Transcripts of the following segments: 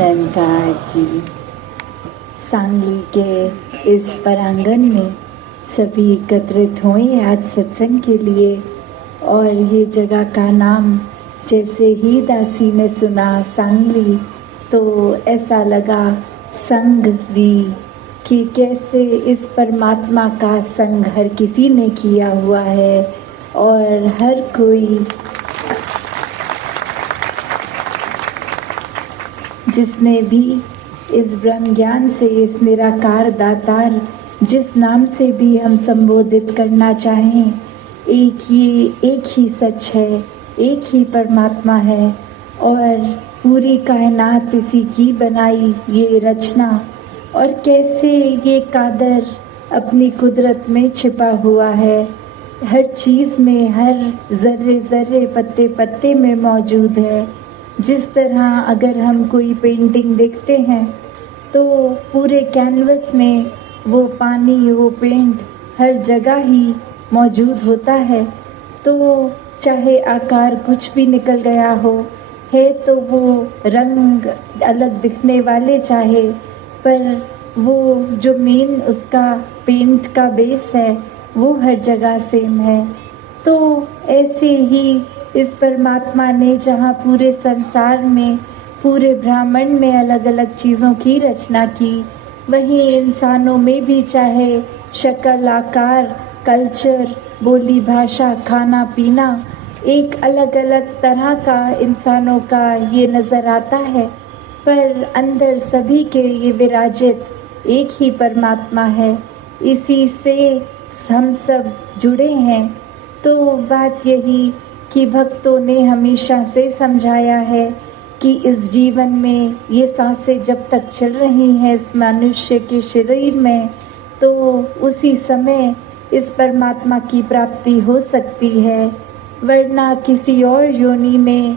निरंकार जी। सांगली के इस प्रांगण में सभी एकत्रित हुए आज सत्संग के लिए। और ये जगह का नाम जैसे ही दासी ने सुना सांगली, तो ऐसा लगा संगली कि कैसे इस परमात्मा का संग हर किसी ने किया हुआ है और हर कोई जिसने भी इस ब्रह्म ज्ञान से, इस निराकार दातार जिस नाम से भी हम संबोधित करना चाहें, एक ही सच है, एक ही परमात्मा है और पूरी कायनात इसी की बनाई ये रचना। और कैसे ये कादर अपनी कुदरत में छिपा हुआ है, हर चीज़ में, हर जर्रे जर्रे, पत्ते पत्ते में मौजूद है। जिस तरह अगर हम कोई पेंटिंग देखते हैं तो पूरे कैनवस में वो पानी, वो पेंट हर जगह ही मौजूद होता है। तो चाहे आकार कुछ भी निकल गया हो है, तो वो रंग अलग दिखने वाले चाहे, पर वो जो मेन उसका पेंट का बेस है वो हर जगह सेम है। तो ऐसे ही इस परमात्मा ने जहाँ पूरे संसार में, पूरे ब्रह्मांड में अलग अलग चीज़ों की रचना की, वहीं इंसानों में भी चाहे शक्ल, आकार, कल्चर, बोली, भाषा, खाना पीना, एक अलग अलग तरह का इंसानों का ये नज़र आता है, पर अंदर सभी के ये विराजित एक ही परमात्मा है। इसी से हम सब जुड़े हैं। तो बात यही कि भक्तों ने हमेशा से समझाया है कि इस जीवन में ये सांसें जब तक चल रही हैं इस मनुष्य के शरीर में, तो उसी समय इस परमात्मा की प्राप्ति हो सकती है, वरना किसी और योनि में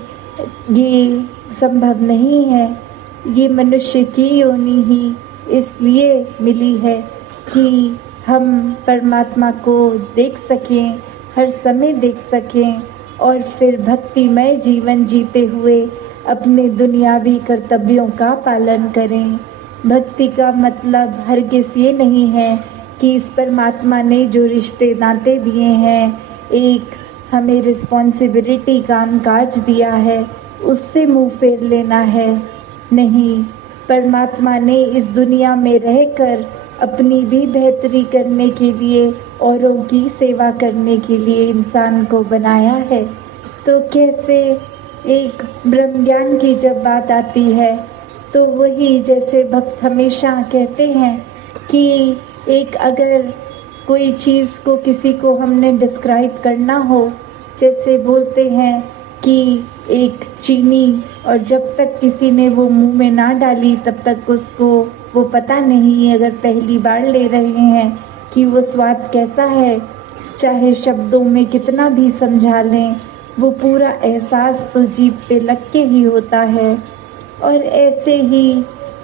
ये संभव नहीं है। ये मनुष्य की योनि ही इसलिए मिली है कि हम परमात्मा को देख सकें, हर समय देख सकें और फिर भक्तिमय जीवन जीते हुए अपने दुनियावी कर्तव्यों का पालन करें। भक्ति का मतलब हरगिज़ ये नहीं है कि इस परमात्मा ने जो रिश्ते नाते दिए हैं, एक हमें रिस्पॉन्सिबिलिटी, काम काज दिया है, उससे मुंह फेर लेना है। नहीं, परमात्मा ने इस दुनिया में रहकर अपनी भी बेहतरी करने के लिए, औरों की सेवा करने के लिए इंसान को बनाया है। तो कैसे एक ब्रह्म ज्ञान की जब बात आती है, तो वही जैसे भक्त हमेशा कहते हैं कि एक अगर कोई चीज़ को किसी को हमने डिस्क्राइब करना हो, जैसे बोलते हैं कि एक चीनी, और जब तक किसी ने वो मुंह में ना डाली तब तक उसको वो पता नहीं, अगर पहली बार ले रहे हैं, कि वो स्वाद कैसा है। चाहे शब्दों में कितना भी समझा लें, वो पूरा एहसास तो जीभ पे लग के ही होता है। और ऐसे ही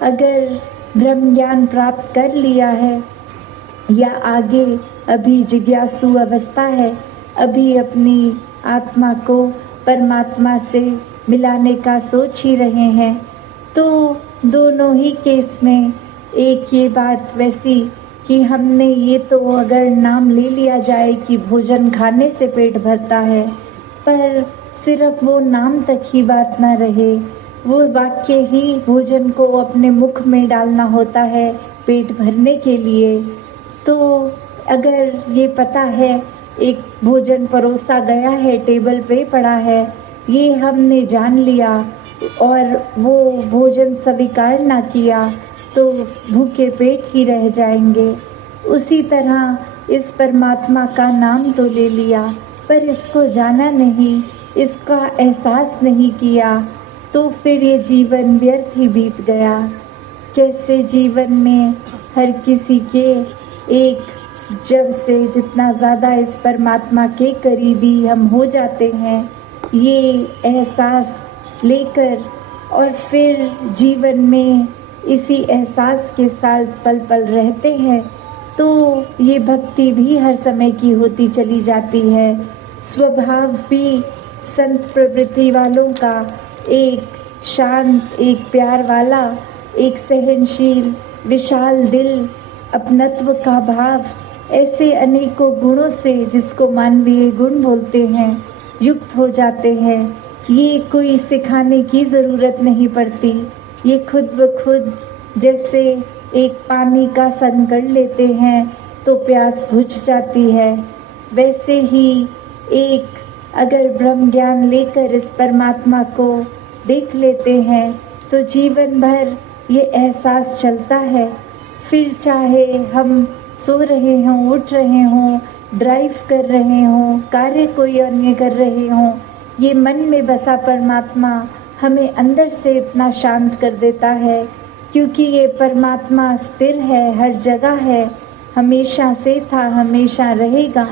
अगर ब्रह्म ज्ञान प्राप्त कर लिया है या आगे अभी जिज्ञासु अवस्था है, अभी अपनी आत्मा को परमात्मा से मिलाने का सोच ही रहे हैं, तो दोनों ही केस में एक ये बात वैसी कि हमने ये तो अगर नाम ले लिया जाए कि भोजन खाने से पेट भरता है, पर सिर्फ वो नाम तक ही बात ना रहे, वो वाक्य ही भोजन को अपने मुख में डालना होता है पेट भरने के लिए। तो अगर ये पता है एक भोजन परोसा गया है, टेबल पे पड़ा है, ये हमने जान लिया और वो भोजन स्वीकार ना किया, तो भूखे पेट ही रह जाएंगे। उसी तरह इस परमात्मा का नाम तो ले लिया, पर इसको जाना नहीं, इसका एहसास नहीं किया, तो फिर ये जीवन व्यर्थ ही बीत गया। कैसे जीवन में हर किसी के एक, जब से जितना ज़्यादा इस परमात्मा के करीबी हम हो जाते हैं, ये एहसास लेकर और फिर जीवन में इसी एहसास के साथ पल पल रहते हैं, तो ये भक्ति भी हर समय की होती चली जाती है। स्वभाव भी संत प्रवृत्ति वालों का एक शांत, एक प्यार वाला, एक सहनशील, विशाल दिल, अपनत्व का भाव, ऐसे अनेकों गुणों से जिसको मानवीय गुण बोलते हैं, युक्त हो जाते हैं। ये कोई सिखाने की ज़रूरत नहीं पड़ती, ये खुद ब खुद जैसे एक पानी का संग कर लेते हैं तो प्यास बुझ जाती है, वैसे ही एक अगर ब्रह्म ज्ञान लेकर इस परमात्मा को देख लेते हैं तो जीवन भर ये एहसास चलता है। फिर चाहे हम सो रहे हों, उठ रहे हों, ड्राइव कर रहे हों, कार्य कोई अन्य कर रहे हों, ये मन में बसा परमात्मा हमें अंदर से इतना शांत कर देता है, क्योंकि ये परमात्मा स्थिर है, हर जगह है, हमेशा से था, हमेशा रहेगा।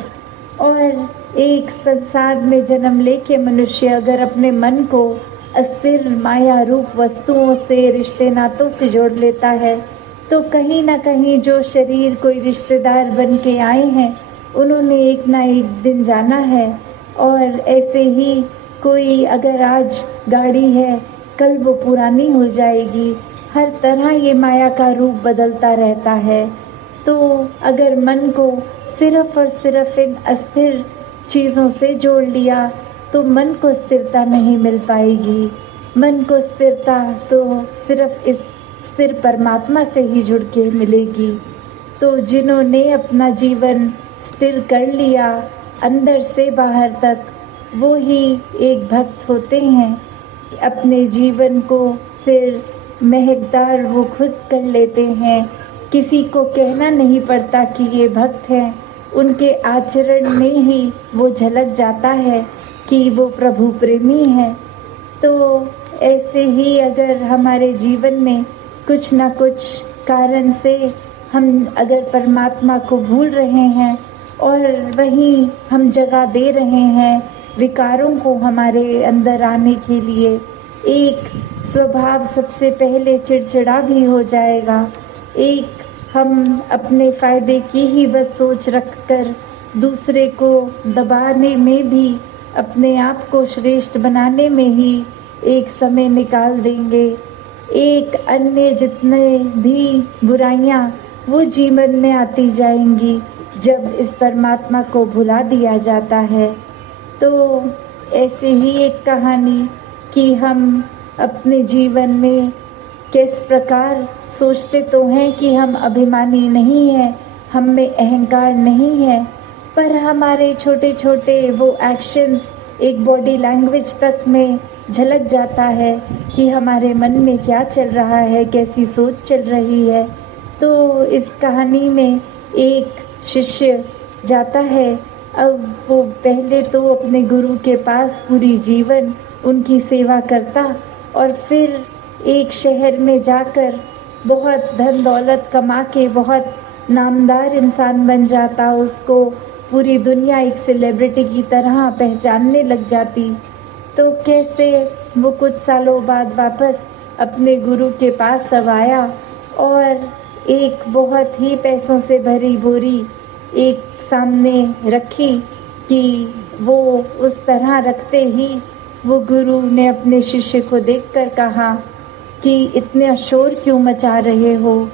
और एक संसार में जन्म लेके मनुष्य अगर अपने मन को अस्थिर माया रूप वस्तुओं से, रिश्ते नातों से जोड़ लेता है तो कहीं ना कहीं जो शरीर कोई रिश्तेदार बन के आए हैं उन्होंने एक ना एक दिन जाना है। और ऐसे ही कोई अगर आज गाड़ी है कल वो पुरानी हो जाएगी, हर तरह ये माया का रूप बदलता रहता है। तो अगर मन को सिर्फ और सिर्फ इन अस्थिर चीज़ों से जोड़ लिया तो मन को स्थिरता नहीं मिल पाएगी। मन को स्थिरता तो सिर्फ इस स्थिर परमात्मा से ही जुड़ के मिलेगी। तो जिन्होंने अपना जीवन स्थिर कर लिया अंदर से बाहर तक, वो ही एक भक्त होते हैं। अपने जीवन को फिर महकदार वो खुद कर लेते हैं, किसी को कहना नहीं पड़ता कि ये भक्त हैं, उनके आचरण में ही वो झलक जाता है कि वो प्रभु प्रेमी हैं। तो ऐसे ही अगर हमारे जीवन में कुछ ना कुछ कारण से हम अगर परमात्मा को भूल रहे हैं और वहीं हम जगह दे रहे हैं विकारों को हमारे अंदर आने के लिए, एक स्वभाव सबसे पहले चिड़चिड़ा भी हो जाएगा। एक हम अपने फ़ायदे की ही बस सोच रखकर दूसरे को दबाने में भी, अपने आप को श्रेष्ठ बनाने में ही एक समय निकाल देंगे। एक अन्य जितने भी बुराइयां वो जीवन में आती जाएंगी जब इस परमात्मा को भुला दिया जाता है। तो ऐसे ही एक कहानी कि हम अपने जीवन में किस प्रकार सोचते तो हैं कि हम अभिमानी नहीं हैं, हम में अहंकार नहीं है, पर हमारे छोटे छोटे वो एक्शंस एक बॉडी लैंग्वेज तक में झलक जाता है कि हमारे मन में क्या चल रहा है, कैसी सोच चल रही है। तो इस कहानी में एक शिष्य जाता है, अब वो पहले तो अपने गुरु के पास पूरी जीवन उनकी सेवा करता और फिर एक शहर में जाकर बहुत धन दौलत कमा के बहुत नामदार इंसान बन जाता, उसको पूरी दुनिया एक सेलिब्रिटी की तरह पहचानने लग जाती। तो कैसे वो कुछ सालों बाद वापस अपने गुरु के पास अब आया और एक बहुत ही पैसों से भरी बोरी एक सामने रखी कि वो उस तरह रखते ही वो गुरु ने अपने शिष्य को देखकर कहा कि इतने शोर क्यों मचा रहे हो।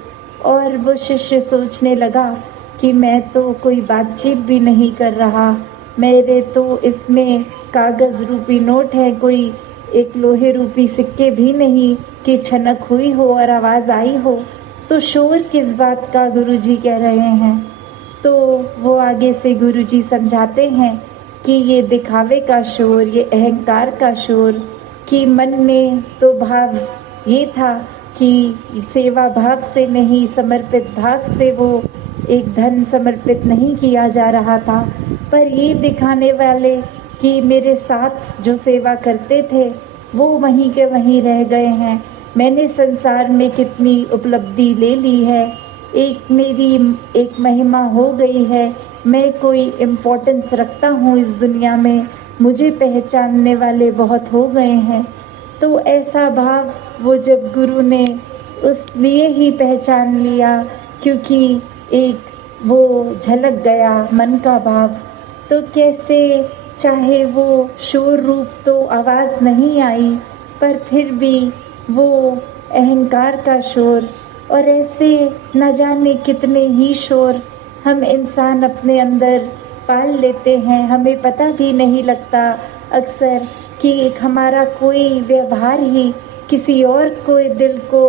और वो शिष्य सोचने लगा कि मैं तो कोई बातचीत भी नहीं कर रहा, मेरे तो इसमें कागज़ रूपी नोट है, कोई एक लोहे रूपी सिक्के भी नहीं कि छनक हुई हो और आवाज़ आई हो, तो शोर किस बात का गुरुजी कह रहे हैं। तो वो आगे से गुरुजी समझाते हैं कि ये दिखावे का शोर, ये अहंकार का शोर, कि मन में तो भाव ये था कि सेवा भाव से नहीं, समर्पित भाव से वो एक धन समर्पित नहीं किया जा रहा था, पर ये दिखाने वाले कि मेरे साथ जो सेवा करते थे वो वहीं के वहीं रह गए हैं, मैंने संसार में कितनी उपलब्धि ले ली है, एक मेरी एक महिमा हो गई है, मैं कोई इम्पोर्टेंस रखता हूँ इस दुनिया में, मुझे पहचानने वाले बहुत हो गए हैं। तो ऐसा भाव वो जब गुरु ने उस लिए ही पहचान लिया क्योंकि एक वो झलक गया मन का भाव। तो कैसे चाहे वो शोर रूप तो आवाज़ नहीं आई, पर फिर भी वो अहंकार का शोर, और ऐसे न जाने कितने ही शोर हम इंसान अपने अंदर पाल लेते हैं। हमें पता भी नहीं लगता अक्सर कि हमारा कोई व्यवहार ही किसी और को दिल को